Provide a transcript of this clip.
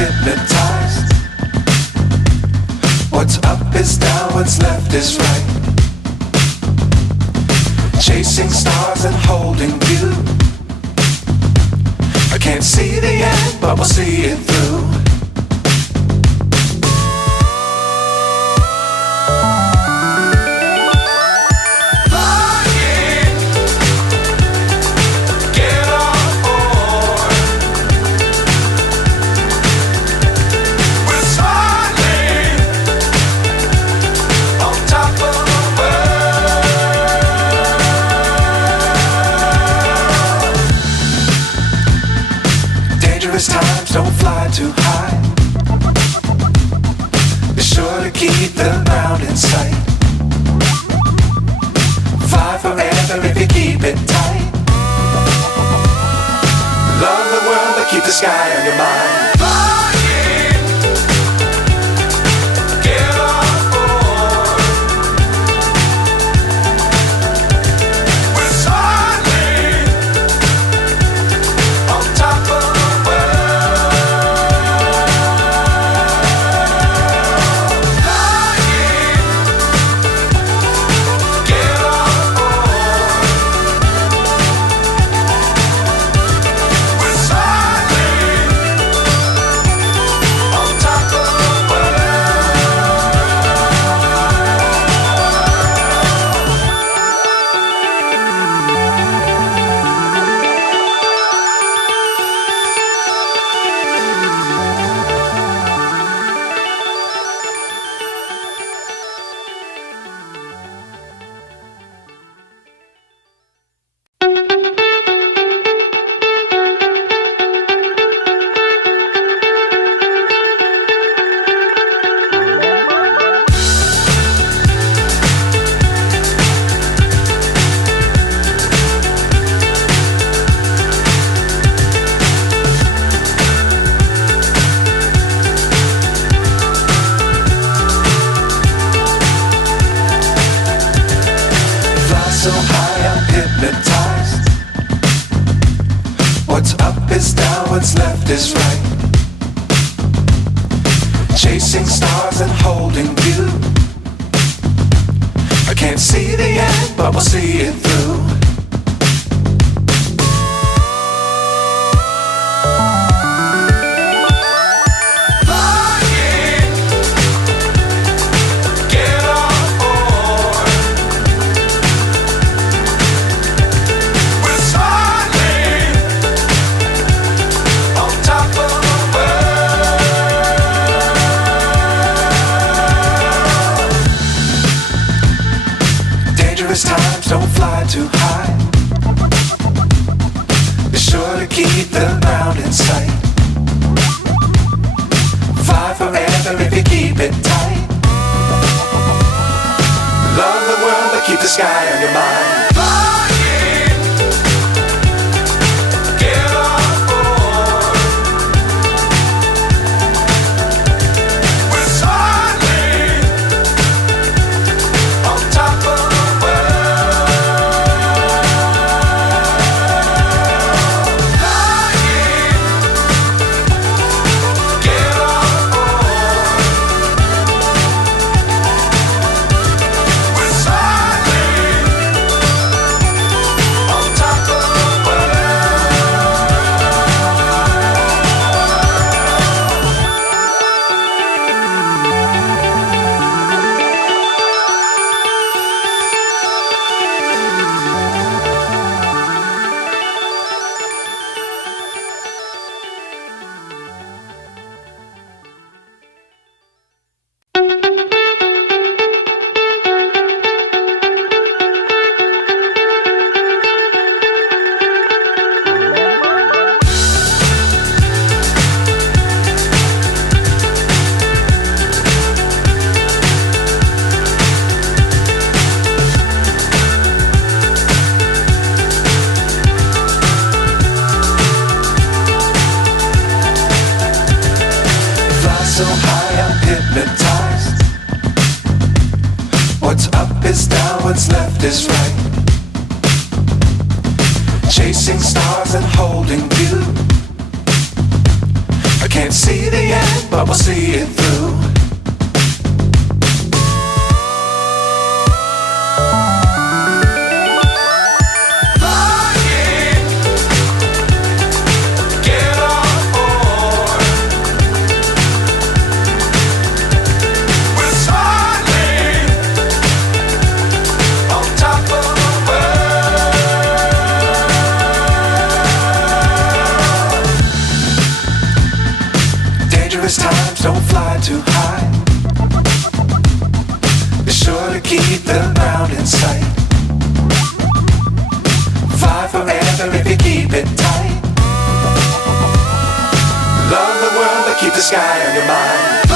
hypnotized. What's up is down, what's left is right. Chasing stars and holding you. I can't see the end, but we'll see it through. Times don't fly too high. Be sure to keep the ground in sight. Fly forever if you keep it tight. Love the world but keep the sky on your mind. So high I'm hypnotized. What's up is down, what's left is right. Chasing stars and holding you. I can't see the end, but we'll see it through. Times don't fly too high. Be sure to keep the ground in sight. Fly forever if you keep it tight. Love the world but keep the sky on your mind. So high I'm hypnotized. What's up is down, what's left is right. Chasing stars and holding you. I Can't see the end, but we'll see it through. Flying, get on board. We're smiling on top of the world. Dangerous times, don't fly too high. Be sure to keep the ground in sight. Fly forever if you keep it tight. Love the world, but keep the sky on your mind.